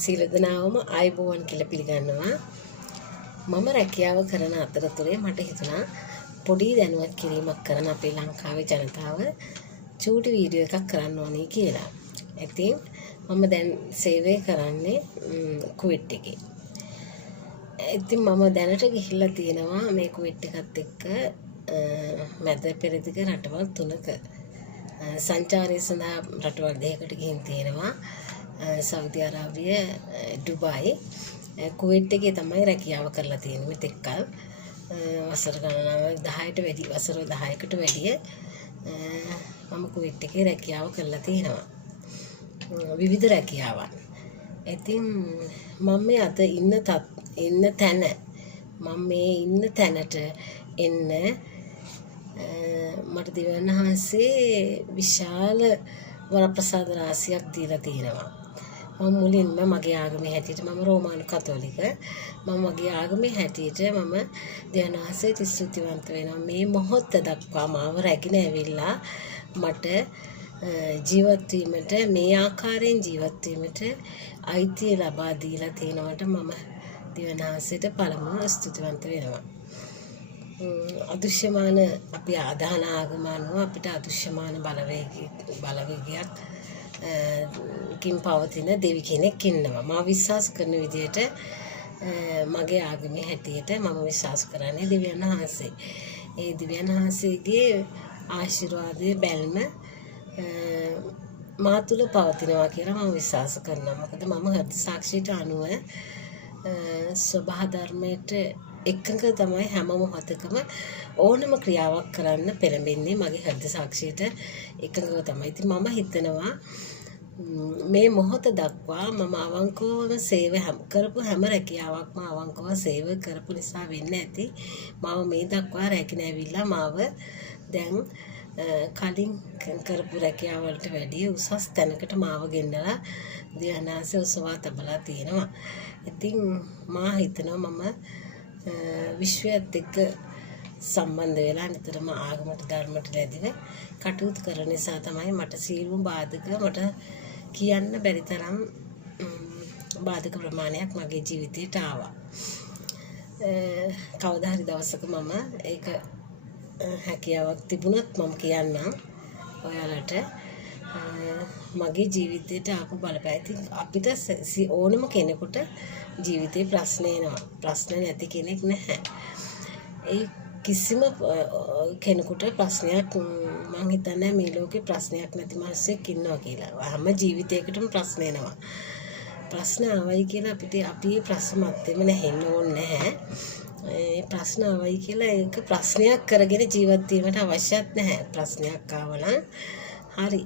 සියලු දෙනාම ආයුබෝවන් කියලා පිළිගන්නවා. මම රැකියාව කරන අතරතුරේ මට හිතුණා පොඩි දැනුවත් කිරීමක් කරන අපේ ලංකාවේ ජනතාව චූටි වීඩියෝ එකක් කරන්න ඕනේ කියලා. ඉතින් මම දැන් සේවය කරන්නේ කුවේට් එකේ. ඉතින් මම දැනට ගිහිල්ලා තියෙනවා මේ කුවේට් එකත් එක්ක මැද පෙරදිග රටවල් 3ක සංචාරය සඳහා රටවල් 2කට ගිහින් තියෙනවා. සෞදි අරාබිය, ඩුබායි, කුවේට් එකේ තමයි රැකියාව කරලා තියෙන්නේ. මෙතෙක්කල් වසර ගණනාවක් 10ට වැඩි වසර 10කට වැඩිය මම කුවේට් එකේ රැකියාව කරලා තියෙනවා. විවිධ රැකියාවන්. ඉතින් මම මේ අද ඉන්න තැනට එන්න මට දෙවියන් වහන්සේ විශාල වරප්‍රසාද රාශියක් දීලා තියෙනවා. මම මුලින්ම මගේ ආගමේ හැටියට මම රෝමානු කතෝලික. මම මගේ ආගමේ හැටියට මම දෙවියන් වහන්සේට ස්තුතිවන්ත වෙනවා. මේ මොහොත දක්වා මාව රැගෙන ඇවිල්ලා මට ජීවත් වීමට මේ ආකාරයෙන් ජීවත් වීමට අයිතිය ලබා දීලා තියෙනවට මම දෙවියන් වහන්සේට පළමුව ස්තුතිවන්ත වෙනවා. අදෘශ්‍යමාන අපි ආදාන ආගම අනුව අපිට අදෘශ්‍යමාන බලවේගයක් කින් පවතින දෙවි කෙනෙක් ඉන්නවා. මම විශ්වාස කරන විදිහට මගේ ආගමේ හැටියට මම විශ්වාස කරන්නේ දෙවියන් වහන්සේ. ඒ දෙවියන් වහන්සේගේ ආශිර්වාදයේ බැල්ම මා තුළ පවතිනවා කියලා මම විශ්වාස කරනවා. මොකද මම හෘද සාක්ෂියට අනුව ස්වභාව ධර්මයට එකඟ තමයි හැම මොහොතකම ඕනම ක්‍රියාවක් කරන්න පෙළඹෙන්නේ. මගේ හෘද සාක්ෂියට එකඟව තමයි. ඉතින් මම හිතනවා මේ මොහොත දක්වා මම අවංකවම සේවය කරපු හැම රැකියාවක්ම අවංකව සේවය කරපු නිසා වෙන්න ඇති මාව මේ දක්වා රැගෙන ඇවිල්ලා මාව දැන් කලින් කරපු රැකියාවලට වැඩිය උසස් තැනකට මාව ගෙන්නලා දෙවියන්වහන්සේ උසවා තබලා තියෙනවා. ඉතින් මා හිතනවා මම විශ්වයත් එක්ක සම්බන්ධ වෙලා නිතරම ආගමට ධර්මයට ලැබිව කටයුතු කරන නිසා තමයි මට සියලුම බාධක මට කියන්න බැරි තරම් බාධක ප්‍රමාණයක් මගේ ජීවිතයට ආවා. කවදා හරි දවසක මම ඒක හැකියාවක් තිබුණත් මම කියන්නම් ඔයාලට මගේ ජීවිතයට ආපු බලපෑම. අපිට ඕනම කෙනෙකුට ජීවිතේ ප්‍රශ්න එනවා. ප්‍රශ්න නැති කෙනෙක් නැහැ. ඒ කිසිම කෙනෙකුට ප්‍රශ්නයක් මම හිතන්නේ මේ ලෝකේ ප්‍රශ්නයක් නැති මිනිස්සෙක් ඉන්නවා කියලා. හැම ජීවිතයකටම ප්‍රශ්න එනවා. ප්‍රශ්න ආවයි කියලා අපි ප්‍රශ්න මැත්තේම නැහෙන්න ඕනේ නැහැ. ඒ ප්‍රශ්න ආවයි කියලා ඒක ප්‍රශ්නයක් කරගෙන ජීවත් වීමට අවශ්‍යත් නැහැ. ප්‍රශ්නයක් ආවනම් හරි.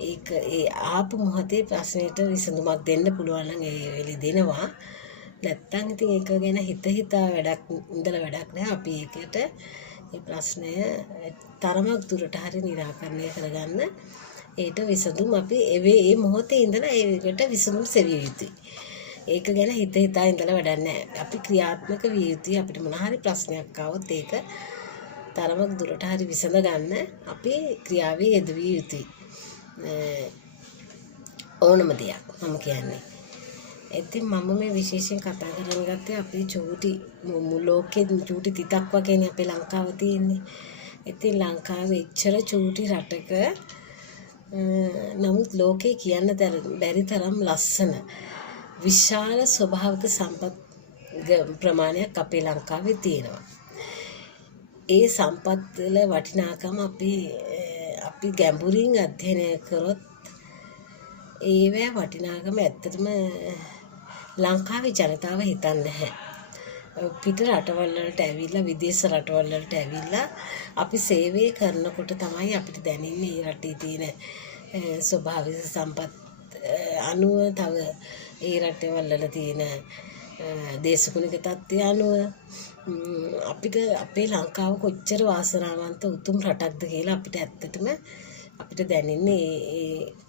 ඒ ආපු මොහොතේ ප්‍රශ්නෙට විසඳුමක් දෙන්න පුළුවන් නම් ඒ වෙලෙ දෙනවා. නැත්තම් ඉතින් ඒක ගැන හිතා වැඩක් නෑ. අපි ඒකට මේ ප්‍රශ්නය තරමක් දුරට හරි निराකරණය කරගන්න ඒට විසඳුම් අපි ඒ මොහොතේ ඉඳලා ඒකට විසඳුම් සෙවිය යුතුයි. ඒක ගැන හිතා ඉඳලා වැඩක් නෑ. අපි ක්‍රියාත්මක විය යුතුයි. අපිට මොන හරි ප්‍රශ්නයක් ආවොත් ඒක තරමක් දුරට හරි විසඳ ගන්න අපි ක්‍රියාවේ යෙදවිය යුතුයි. ඕනම දෙයක් මම කියන්නේ. ඉතින් මම මේ විශේෂයෙන් කතා කරන්න ගත්තේ අපේ චූටි ලෝකෙ චූටි තිතක් වගේනේ අපේ ලංකාව තියෙන්නේ. ඉතින් ලංකාවේ එච්චර චූටි රටක නමුත් ලෝකේ කියන්න බැරි තරම් ලස්සන විශාල ස්වභාවික සම්පත් ප්‍රමාණයක් අපේ ලංකාවේ තියෙනවා. ඒ සම්පත් වල වටිනාකම අපි ගැඹුරින් අධ්‍යයනය කරොත් ඒවැ වටිනාකම ඇත්තටම ලංකාවේ ජනතාව හිතන්නේ නැහැ. පිට රටවල් වලට ඇවිල්ලා විදේශ රටවල් වලට ඇවිල්ලා අපි සේවය කරනකොට තමයි අපිට දැනෙන්නේ මේ රටේ තියෙන ස්වභාවික සම්පත් අනුව තව ඒ රටවල් වල තියෙන දේශගුණික තත්ත්වය අනුව අපිට අපේ ලංකාව කොච්චර වාසනාවන්ත උතුම් රටක්ද කියලා අපිට ඇත්තටම අපිට දැනෙන්නේ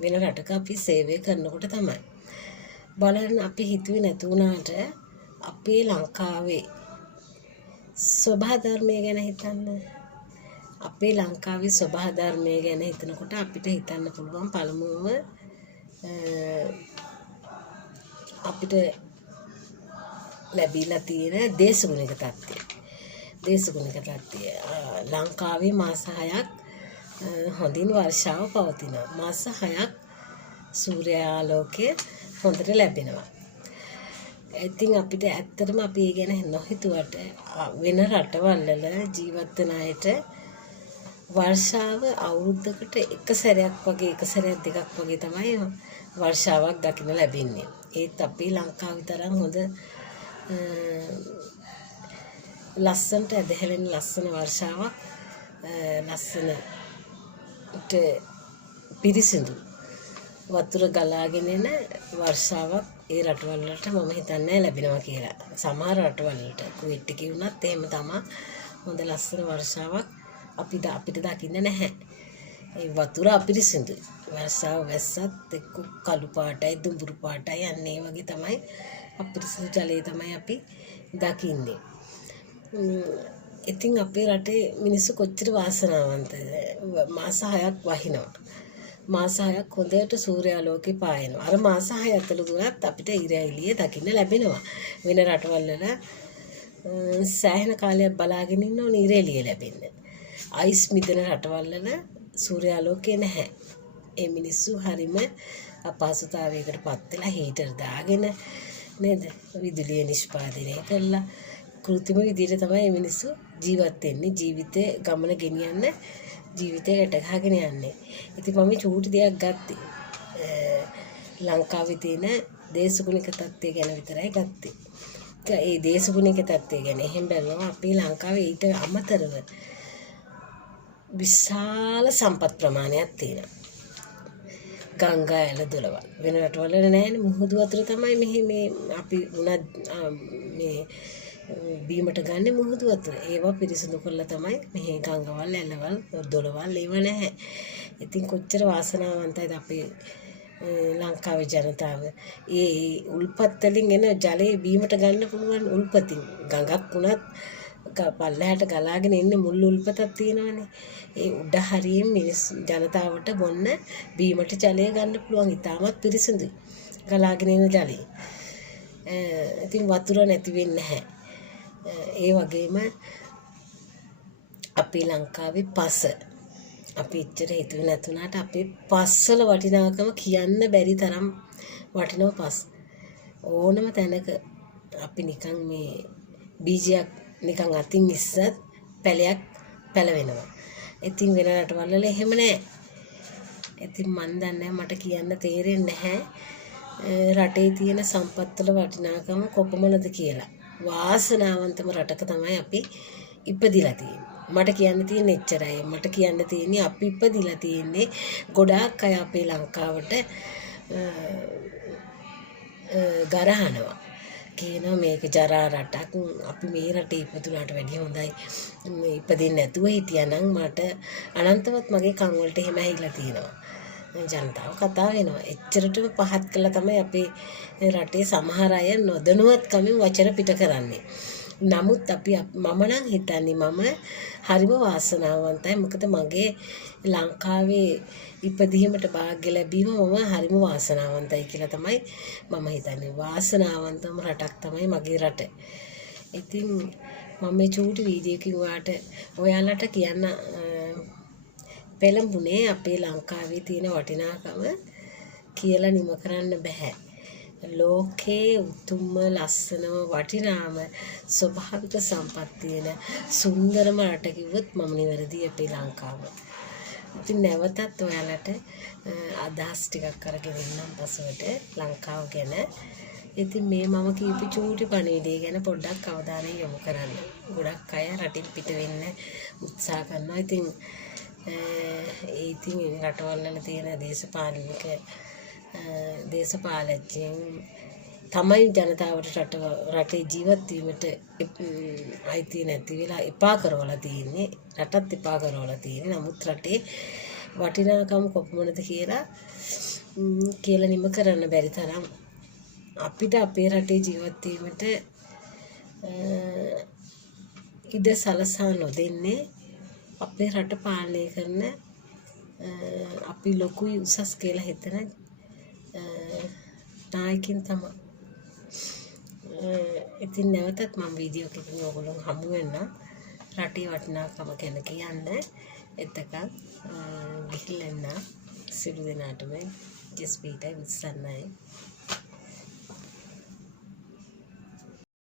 වෙන රටක අපි සේවය කරනකොට තමයි. බලන්න අපි හිතුවේ නැතු වුණාට අපේ ලංකාවේ ස්වභාව ධර්මය ගැන හිතන්න. අපේ ලංකාවේ ස්වභාව ධර්මය ගැන හිතනකොට අපිට හිතන්න පුළුවන් පළමුවම අපිට ලැබිලා තියෙන දේශගුණික තත්ත්වය. ලංකාවේ මාස 6ක් හොඳින් වර්ෂාව පවතිනවා. මාස 6ක් සූර්යාලෝකය හොඳට ලැබෙනවා. ඉතින් අපිට ඇත්තටම අපි ඒ ගැන නොහිතුවට වෙන රටවල් වල ජීවත් වෙන අයට වර්ෂාව අවුරුද්දකට එක සැරයක් දෙකක් වගේ තමයි වර්ෂාවක් දකින්න ලැබෙන්නේ. ඒත් අපේ ලංකාව තරම් හොඳ ලස්සනට ඇදහැලෙන ලස්සන වර්ෂාවක් ලස්සනට පිරිසිදු වතුර ගලාගෙන එන වර්ෂාවක් ඒ රටවල් වලට මම හිතන්නේ ලැබෙනවා කියලා. සමහර රටවල් වලට කුවේට් එකේ වුණත් එහෙම තමයි හොඳ ලස්සන වර්ෂාවක් අපිට දකින්න නැහැ. ඒ වතුර අපිරිසිදුයි. වර්ෂාව වැස්සත් එක්ක කළු පාටයි දුඹුරු පාටයි යන්නේ වගේ තමයි අපිරිසිදු ජලය තමයි අපි දකින්නේ. ඉතින් අපේ රටේ මිනිස්සු කොච්චර වාසනාවන්තද. මාස 6ක් වහිනවා. මාස 6ක් හොඳට සූර්යාලෝකේ පායනවා. අර මාස 6 ඇතුළත අපිට ඉර එළිය දකින්න ලැබෙනවා. වෙන රටවල් වල සෑහෙන කාලයක් බලාගෙන ඉන්න ඕනේ ඉර එළිය ලැබෙන්න. අයිස් මිදෙන රටවල් වල සූර්යාලෝකේ නැහැ. ඒ මිනිස්සු හරිම අපහසුතාවයකට පත් වෙලා හීටර් දාගෙන නේද විදුලිය නිෂ්පාදනය කරලා කෘත්‍රිම විදිහට තමයි මිනිස්සු ජීවත් වෙන්නේ. ජීවිතේ ගමන ගෙනියන්න ජීවිතේ ගැට ගහගෙන යන්නේ. ඉතින් මම චූටි දෙයක් ගත්තේ ලංකාවේ තියෙන දේශගුණික තත්ත්වය ගැන විතරයි ගත්තේ. ඒ දේශගුණික තත්ත්වය ගැන එහෙම බැලුවම අපේ ලංකාවේ ඊට අමතරව විශාල සම්පත් ප්‍රමාණයක් තියෙනවා. ගංගා ඇල දොළවල් වෙන රටවල නැහැනේ. මුහුදු වතුර තමයි මේ අපි උනත් මේ බීමට ගන්න මුහුදු වතුර. ඒවා පිරිසිදු කරලා තමයි මෙහි ගංගවල් ඇලවල් දොළවල් ඒව නැහැ. ඉතින් කොච්චර වාසනාවන්තයිද අපේ ලංකාවේ ජනතාව. ඒ උල්පත් වලින් එන ජලය බීමට ගන්න පුළුවන් උල්පතින්. ගඟක් උනත් පල්ලෙහාට ගලාගෙන ඉන්නේ මුල් උල්පතක් තියෙනවානේ. ඒ උඩ හරියෙන් මිනිස් ජනතාවට බොන්න බීමට ජලය ගන්න පුළුවන්. ඉතාමත් පිරිසිදුයි ගලාගෙන එන ජලය. ඉතින් වතුර නැති වෙන්නේ නැහැ. ඒ වගේම අපේ ලංකාවේ පස අපි ඉච්චර හිතුවේ නැතුණාට අපේ පස්වල වටිනාකම කියන්න බැරි තරම් වටිනව පස්. ඕනම තැනක අපි නිකන් මේ බීජයක් නිකන් අතින් ඉස්සත් පැලයක් පැලවෙනවා. ඉතින් වෙන රටවල් වල එහෙම නැහැ. ඉතින් මන් දන්නේ මට කියන්න තේරෙන්නේ නැහැ රටේ තියෙන සම්පත් වල වටිනාකම කොපමණද කියලා. වාසනාවන්තම රටක තමයි අපි ඉපදිලා තියෙන්නේ. මට කියන්න තියෙන්නේ එච්චරයි. මට කියන්න තියෙන්නේ අපි ඉපදිලා තියෙන්නේ ගොඩාක් අය අපේ ලංකාවට ගරහනවා. කියනවා මේක ජරා රටක්. අපි මේ රටේ ඉපදුනාට වැඩිය හොඳයි ඉපදෙන්නේ නැතුව හිටියානම් මට අනන්තවත් මගේ කන් වලට එහෙම ඇහිලා තියෙනවා. ජනතාව කතා වෙනවා. එච්චරටම පහත් කළා තමයි අපේ රටේ සමහර අය නොදැනුවත්කමින් වචන පිට කරන්නේ. නමුත් මම නම් හිතන්නේ මම හරිම වාසනාවන්තයි. මොකද මගේ ලංකාවේ ඉපදීමට වාග්ය ලැබීම මම හරිම වාසනාවන්තයි කියලා තමයි මම හිතන්නේ. වාසනාවන්තම රටක් තමයි මගේ රට. ඉතින් මම මේ චූටි වීඩියෝ එකකින් ඔයාලට කියන්න පෙළඹුණේ අපේ ලංකාවේ තියෙන වටිනාකම කියලා නිම කරන්න බෑ. ලෝකේ උතුම්ම ලස්සනම වටිනාම ස්වභාවික සම්පත් තියෙන සුන්දරම රට කිව්වොත් මම නිවැරදි අපේ ලංකාව. ඉතින් නැවතත් ඔයාලට අදහස් ටිකක් අරගෙන ඉන්නම් පසුවට ලංකාව ගැන. ඉතින් මේ මම කීපු චූටි පණිවිඩය ගැන පොඩ්ඩක් අවධානය යොමු කරන්න. ගොඩක් අය රටින් පිට වෙන්න උත්සාහ කරනවා. ඉතින් රටවල් වල තියෙන දේශපාලකයන් තමයි ජනතාවට රටේ ජීවත් වීමට අයිතිය නැති වෙලා එපා කරවලා තියෙන්නේ. රටත් එපා කරවලා තියෙන්නේ. නමුත් රටේ වටිනාකම කොපමණද කියලා නිම කරන්න බැරි තරම් අපිට අපේ රටේ ජීවත් වීමට ඉඩ සලසා නොදෙන්නේ අපේ රට පාලනය කරන අපි ලොකුයි උසස් කියලා හිතන නායකින් තමයි. ඉතින් නැවතත් මම වීඩියෝ එකකින් ඔයගොල්ලෝ හමු වෙන්න රටේ වටිනාකම ගැන කියන්න. එතකන් ගිහිල්ලා එන්න සිළු දෙනාටම ජස්පීටයි විස්සන්නයි